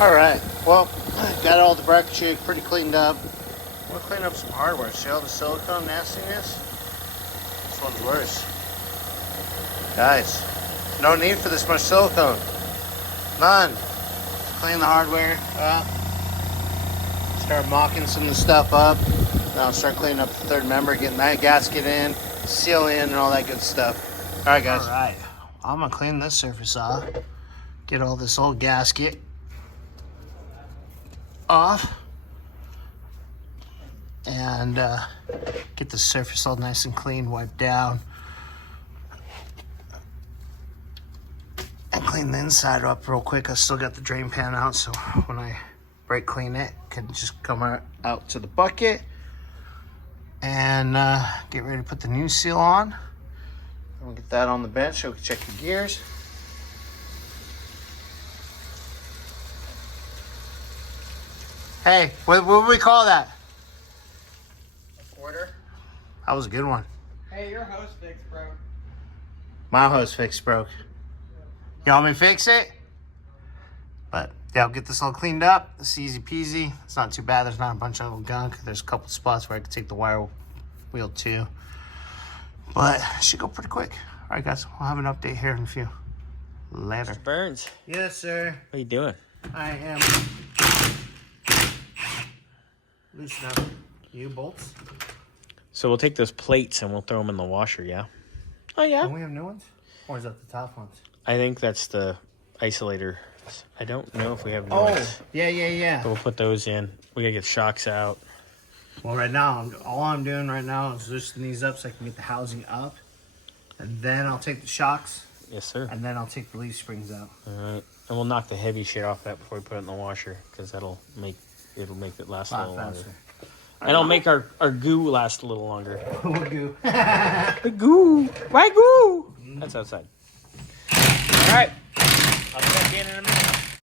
Alright, well, got all the bracket shake pretty cleaned up. We'll clean up some hardware. See all the silicone nastiness? This one's worse. Guys, no need for this much silicone. None. Clean the hardware up. Start mocking some of the stuff up. Now I'll start cleaning up the third member, getting that gasket in, seal in, and all that good stuff. Alright, guys. Alright, I'm gonna clean this surface off. Get all this old gasket off. And get the surface all nice and clean, wiped down. And clean the inside up real quick. I still got the drain pan out, so when I brake clean it, it can just come out to the bucket. And get ready to put the new seal on. We'll get that on the bench so we can check the gears. Hey, what do we call that? A quarter. That was a good one. Hey, your hose fix broke. My hose fix broke. You want me to fix it? But yeah, I'll get this all cleaned up. It's easy peasy. It's not too bad. There's not a bunch of little gunk. There's a couple spots where I could take the wire wheel too. But it should go pretty quick. All right, guys. We'll have an update here in a few. Later. Mr. Burns. Yes, sir. What are you doing? I am loosen up U-bolts. So we'll take those plates and we'll throw them in the washer, yeah? Oh, yeah. Don't we have new ones? Or is that the top ones? I think that's the isolator. I don't know if we have new Oh, ones. yeah. But we'll put those in. We gotta get shocks out. Well, right now, all I'm doing right now is loosening these up so I can get the housing up. And then I'll take the shocks. Yes, sir. And then I'll take the leaf springs out. All right. And we'll knock the heavy shit off that before we put it in the washer, because it'll make it last a little longer. And it'll make our goo last a little longer. Goo. The goo. Why goo? That's outside. All right. I'll check in a minute.